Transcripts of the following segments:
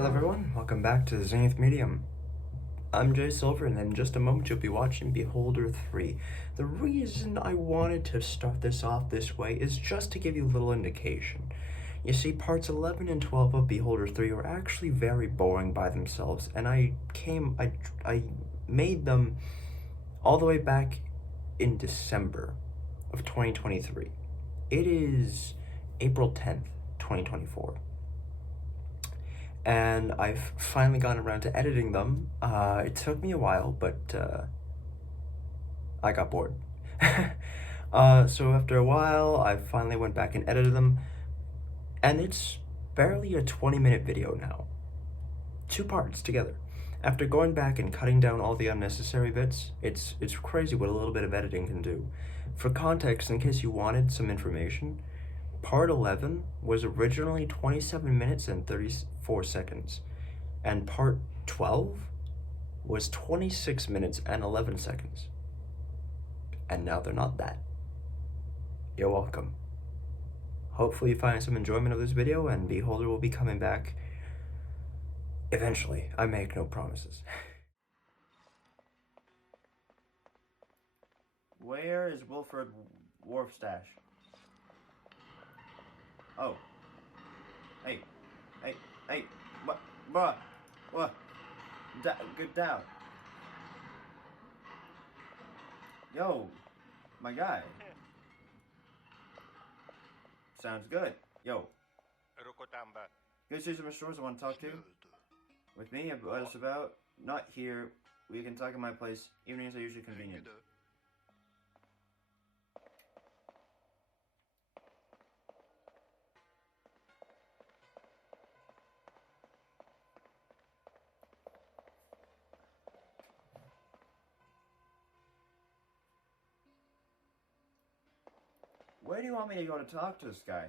Hello everyone, welcome back to Zenith Medium. I'm Azrael Silver, and in just a moment you'll be watching Beholder 3. The reason I wanted to start this off this way is just to give you a little indication. You see, parts 11 and 12 of Beholder 3 are actually very boring by themselves, and I made them all the way back in December of 2023. It is April 10th, 2024. And I've finally gotten around to editing them. It took me a while, but I got bored. So after a while, I finally went back and edited them, and it's barely a 20-minute video now. 2 parts together. After going back and cutting down all the unnecessary bits, it's crazy what a little bit of editing can do. For context, in case you wanted some information, Part 11 was originally 27 minutes and 34 seconds, and Part 12 was 26 minutes and 11 seconds. And now they're not that. You're welcome. Hopefully you find some enjoyment of this video, and Beholder will be coming back eventually. I make no promises. Where is Wilfred Wharfstash? Oh. Hey. What? Get down. Yo, my guy. Sounds good. Yo. Good to see some stores I want to talk to. With me, what it's about? Not here. We can talk at my place. Evenings are usually convenient. Where do you want me to go to talk to this guy?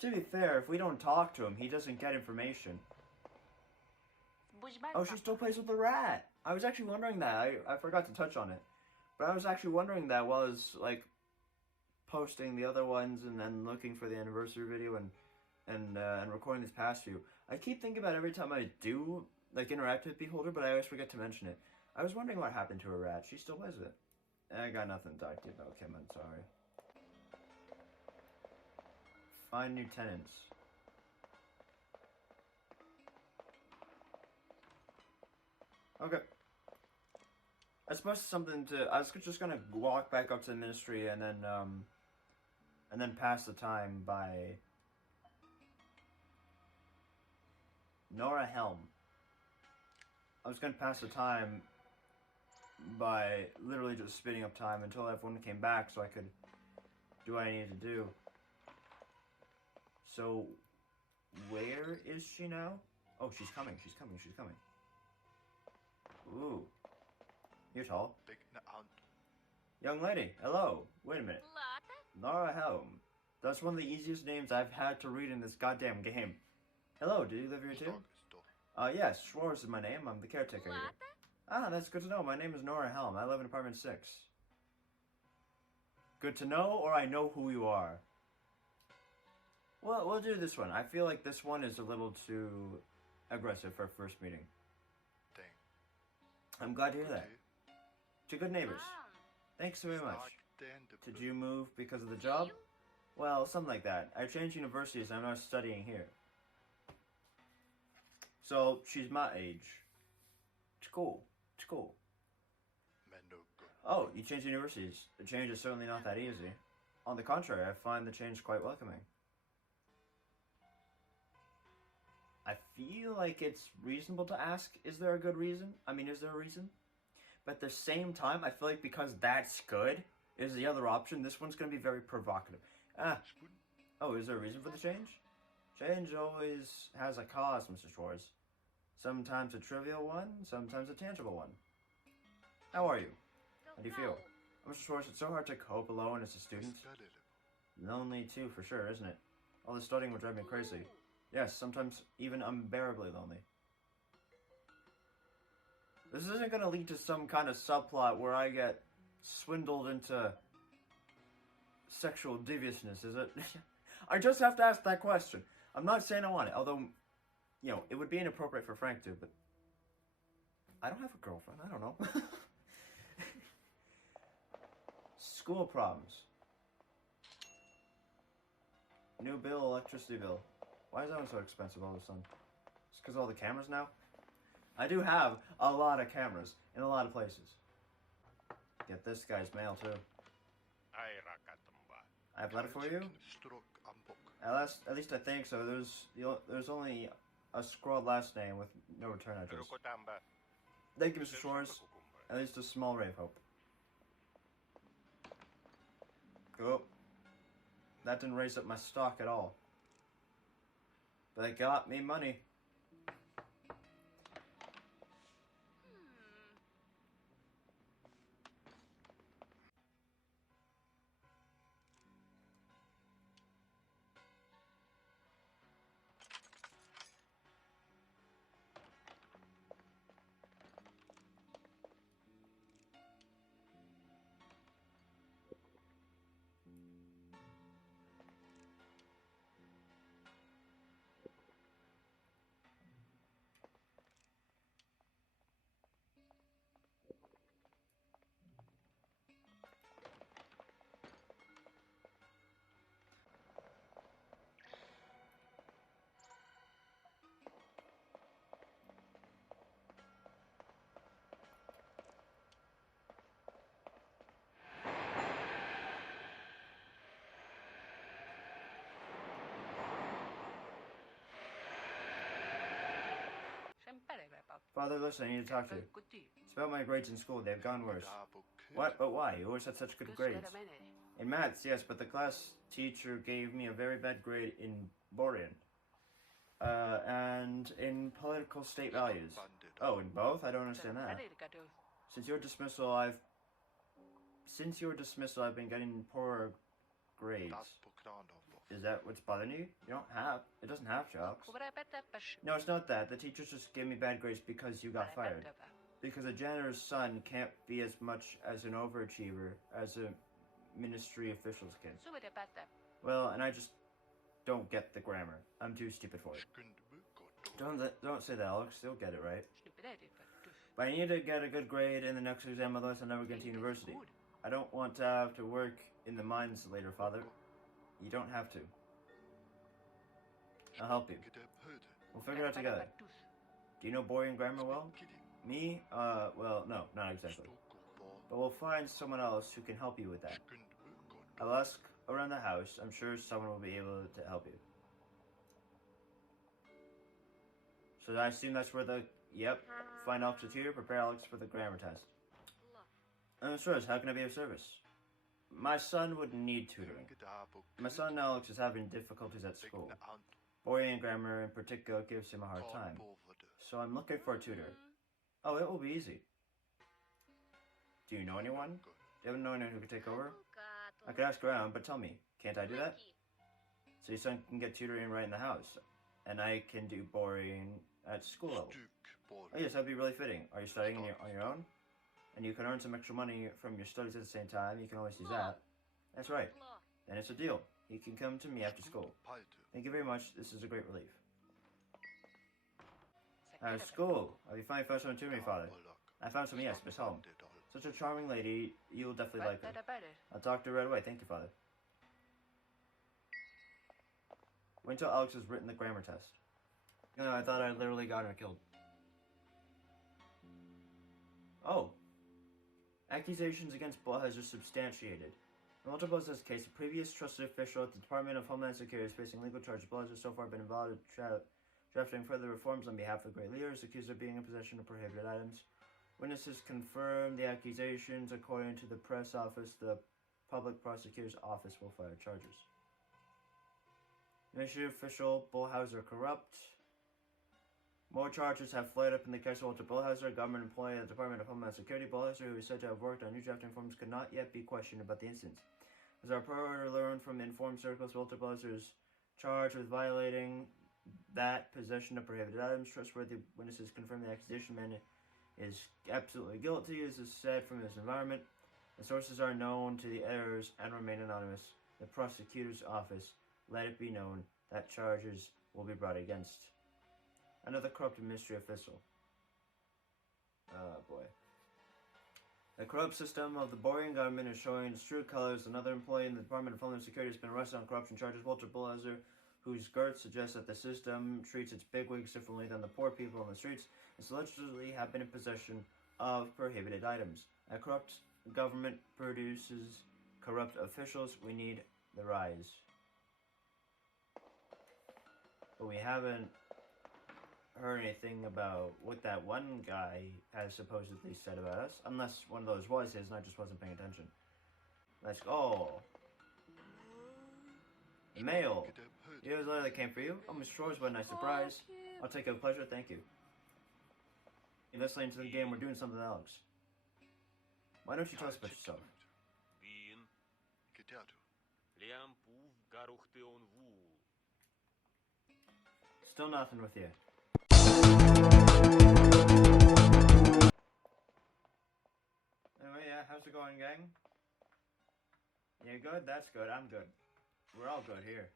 To be fair, if we don't talk to him, he doesn't get information. Oh, she still plays with the rat! I was actually wondering that. I forgot to touch on it. But I was actually wondering that while I was, like, posting the other ones and then looking for the anniversary video and recording this past few. I keep thinking about every time I do, like, interact with Beholder, but I always forget to mention it. I was wondering what happened to her rat. She still plays with it. I got nothing to talk to you about, Kim. I'm sorry. Find new tenants. Okay. I suppose something to... I was just gonna walk back up to the ministry and then pass the time by... Nora Helm. I was gonna pass the time by literally just speeding up time until everyone came back so I could do what I needed to do. So, where is she now? Oh, she's coming. Ooh. You're tall. Young lady, hello. Wait a minute. Nora Helm. That's one of the easiest names I've had to read in this goddamn game. Hello, do you live here too? Yes, Schwartz is my name. I'm the caretaker here. Ah, that's good to know. My name is Nora Helm. I live in apartment 6. Good to know, or I know who you are? Well, we'll do this one. I feel like this one is a little too aggressive for a first meeting. I'm glad to hear that. To good neighbors. Thanks very much. Did you move because of the job? Well, something like that. I changed universities and I'm now studying here. So, she's my age. It's cool. Oh, you changed universities. The change is certainly not that easy. On the contrary, I find the change quite welcoming. I feel like it's reasonable to ask, is there a good reason? I mean, is there a reason? But at the same time, I feel like because that's good is the other option, this one's going to be very provocative. Oh, is there a reason for the change? Change always has a cause, Mr. Schwartz. Sometimes a trivial one, sometimes a tangible one. How are you? How do you feel? Mr. Schwartz, it's so hard to cope alone as a student. Lonely too, for sure, isn't it? All the studying would drive me crazy. Yes, sometimes even unbearably lonely. This isn't gonna lead to some kind of subplot where I get swindled into sexual deviousness, is it? I just have to ask that question. I'm not saying I want it, although, you know, it would be inappropriate for Frank to, but I don't have a girlfriend, I don't know. School problems. New bill, electricity bill. Why is that one so expensive all of a sudden? It's because all the cameras now? I do have a lot of cameras in a lot of places. Get this guy's mail too. I have a letter for you? At least I think so. There's only a scrawled last name with no return address. Thank you, Mr. Shores. At least a small ray of hope. Cool. That didn't raise up my stock at all. But it got me money. Father, listen, I need to talk to you. It's about my grades in school. They've gone worse. What? But why? You always had such good grades. In maths, yes, but the class teacher gave me a very bad grade in Borean. And in political state values. Oh, in both? I don't understand that. Since your dismissal, I've been getting poorer grades. Is that what's bothering you? It doesn't have jobs. No, it's not that. The teachers just gave me bad grades because you got fired. Because a janitor's son can't be as much as an overachiever as a ministry official's kid. Well, and I just don't get the grammar. I'm too stupid for it. Don't say that, Alex. You'll get it right. But I need to get a good grade in the next exam, otherwise I'll never get to university. I don't want to have to work in the mines later, Father. You don't have to. I'll help you. We'll figure it out together. Do you know Borean grammar well? Me? Well, no, not exactly. But we'll find someone else who can help you with that. I'll ask around the house. I'm sure someone will be able to help you. So I assume that's where the... Yep. Find Alex a tutor, prepare Alex for the grammar test. Sure, how can I be of service? My son would need tutoring. My son Alex is having difficulties at school. Borean grammar in particular gives him a hard time. So I'm looking for a tutor. Oh, it will be easy. Do you know anyone? Do you know anyone who could take over? I could ask around, but tell me, can't I do that? So your son can get tutoring right in the house, and I can do Borean at school level. Oh yes, that'd be really fitting. Are you studying on your own? And you can earn some extra money from your studies at the same time. You can always use that. That's right. Then it's a deal. He can come to me after school. Thank you very much. This is a great relief. School. Have you finally found someone to me, Father? I found some, yes, Miss Home. Such a charming lady. You'll definitely like her. I'll talk to her right away. Thank you, Father. Wait until Alex has written the grammar test. You know, I thought I literally got her killed. Oh. Accusations against Bullheads are substantiated. In Walter Bullhead's case, a previous trusted official at the Department of Homeland Security is facing legal charges. Bullheads has so far been involved in drafting further reforms on behalf of great leaders, accused of being in possession of prohibited items. Witnesses confirm the accusations. According to the press office, the public prosecutor's office will file charges. Initiative official, Bullhauser corrupt. More charges have flared up in the case of Walter Bullhauser, a government employee at the Department of Homeland Security. Bullhauser, who is said to have worked on new drafting reforms, could not yet be questioned about the incident. As our reporter learned from informed circles, Walter Bullhauser is charged with violating that possession of prohibited items. Trustworthy witnesses confirm the accusation is absolutely guilty, as is said from this environment. The sources are known to the editors and remain anonymous. The prosecutor's office let it be known that charges will be brought against another corrupt ministry official. Oh boy. The corrupt system of the Borean government is showing its true colors. Another employee in the Department of Homeland Security has been arrested on corruption charges. Walter Bullhauser, whose skirts suggest that the system treats its bigwigs differently than the poor people on the streets, is allegedly have been in possession of prohibited items. A corrupt government produces corrupt officials. We need the rise. But we haven't heard anything about what that one guy has supposedly said about us, unless one of those was his and I just wasn't paying attention. Let's go. Mail. Here's a letter that came for you. Oh, Miss Shores, what a nice surprise. I'll take it with pleasure, thank you. Let's lay into the game, we're doing something else. Why don't you tell us about yourself? Still nothing with you. Anyway, yeah, how's it going, gang? You good? That's good, I'm good. We're all good here.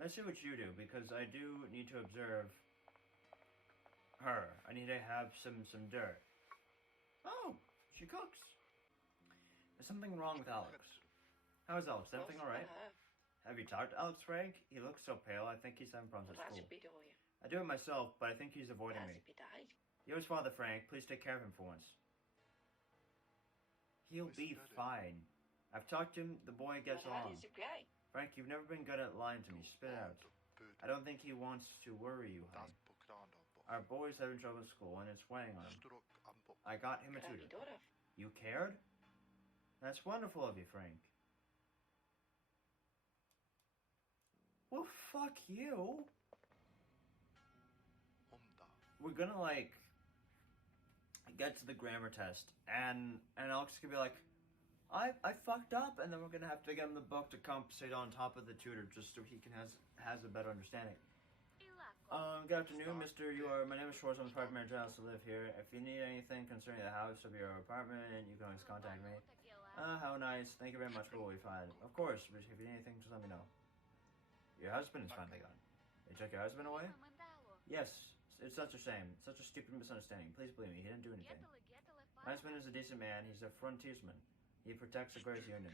Let's see what you do, because I do need to observe her. I need to have some dirt. Oh, she cooks. There's something wrong with Alex. How is Alex? Everything alright? Have you talked to Alex, Frank? He looks so pale. I think he's having problems at school. I do it myself, but I think he's avoiding me. You're his father, Frank. Please take care of him for once. He'll be fine. I've talked to him. The boy gets along. Frank, you've never been good at lying to me. Spit it out. I don't think he wants to worry you, honey. Our boy's having trouble at school, and it's weighing on him. I got him a tutor. You cared? That's wonderful of you, Frank. Well, fuck you. We're gonna, like, get to the grammar test, and Alex could be like, I fucked up, and then we're gonna have to get him the book to compensate on top of the tutor, just so he can has a better understanding. Good afternoon, Mr. My name is Schwartz. I'm the private manager. I also live here. If you need anything concerning the house of your apartment, you can always contact me. How nice. Thank you very much for what we find. Of course, if you need anything, just let me know. Your husband is finally gone. They took your husband away? Yes. It's such a shame. Such a stupid misunderstanding. Please believe me, he didn't do anything. My husband is a decent man. He's a frontiersman. He protects the Great Union.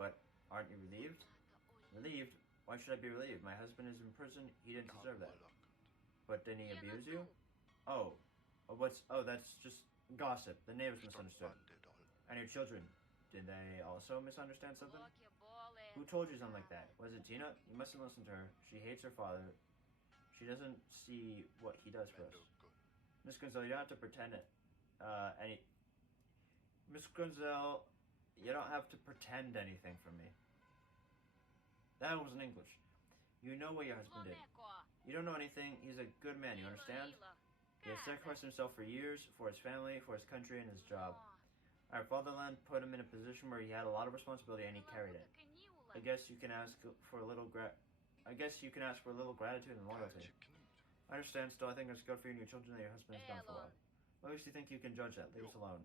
But aren't you relieved? Relieved? Why should I be relieved? My husband is in prison. He didn't deserve that. But didn't he abuse you? Oh, that's just gossip. The neighbors misunderstood. And your children, did they also misunderstand something? Who told you something like that? Was it Tina? You mustn't listen to her. She hates her father. She doesn't see what he does for us. Miss Gunzel, you don't have to pretend it. Miss Gunzel, you don't have to pretend anything from me. That wasn't English. You know what your husband did. You don't know anything. He's a good man, you understand? He has sacrificed himself for years, for his family, for his country, and his job. Our fatherland put him in a position where he had a lot of responsibility, and he carried it. I guess you can ask for a little gratitude and loyalty. I understand. Still, I think it's good for you and your children that your husband is gone for a while. What makes you think you can judge that? Leave us alone.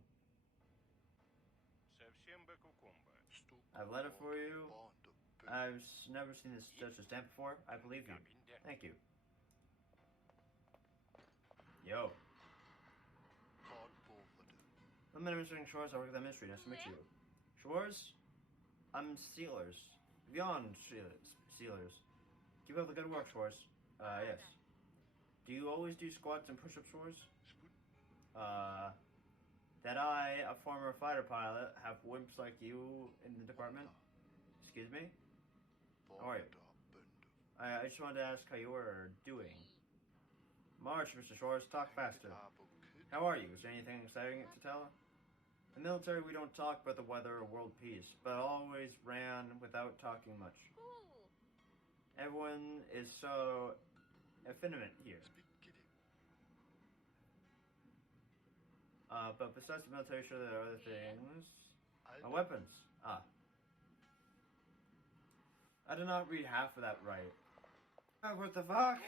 I have a letter for you. I've never seen this such a stamp before. I believe you. Thank you. Yo. My name is Schwartz. I work at the ministry. Nice to meet you. Schwartz? I'm Steelers. Beyond Steelers. Keep up the good work, Schwartz. Yes. Do you always do squats and push-ups, Schwartz? That I, a former fighter pilot, have wimps like you in the department? Excuse me? How are you? I just wanted to ask how you were doing. March, Mr. Schwartz, talk faster. How are you? Is there anything exciting to tell? In the military, we don't talk about the weather or world peace, but always ran without talking much. Everyone is so effeminate here. But besides the military, sure there are other things. Weapons. I did not read half of that right. What the fuck?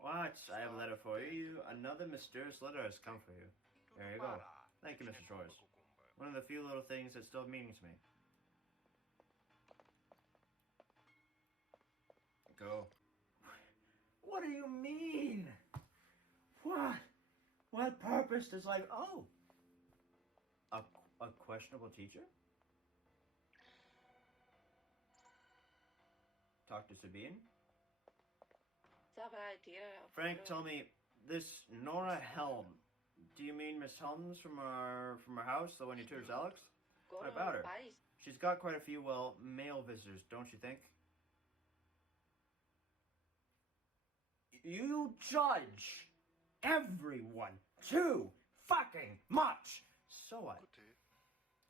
What? I have a letter for you. Another mysterious letter has come for you. There you go. Thank you, Mr. Torres. One of the few little things that still have meaning to me. Go. What do you mean? What? What purpose does life... Oh! A questionable teacher? Talk to Sabine? Frank, tell me, this Nora Helm, do you mean Miss Helms from our house, the one who tutors Alex? What about her? She's got quite a few, well, male visitors, don't you think? You judge everyone too fucking much! So what?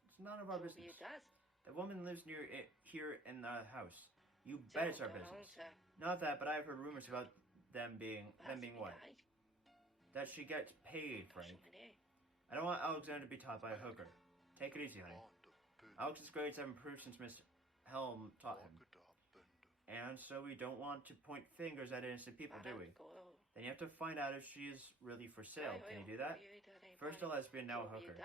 It's none of our business. The woman lives near here in the house. You bet it's our business. Not that, but I've heard rumors about them being what? That she gets paid, Frank. I don't want Alexander to be taught by a hooker. Take it easy, honey. Alex's grades have improved since Miss Helm taught him. And so we don't want to point fingers at innocent people, do we? Then you have to find out if she is really for sale. Can you do that? First a lesbian, now a hooker.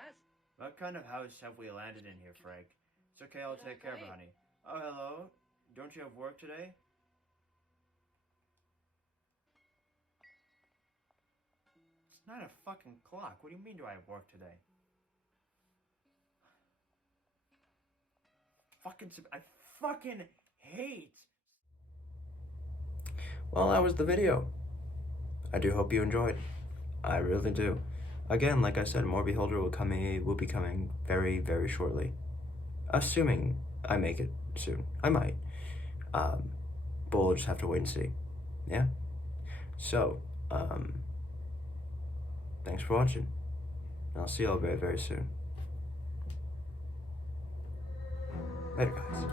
What kind of house have we landed in here, Frank? It's okay, I'll take care of her, honey. Oh, hello? Don't you have work today? It's 9 fucking o'clock. What do you mean do I have work today? I fucking hate... Well, that was the video. I do hope you enjoyed. I really do. Again, like I said, more Beholder will be coming very, very shortly. Assuming I make it soon. I might. But we'll just have to wait and see. Yeah? So, thanks for watching. And I'll see you all very, very soon. Later, guys.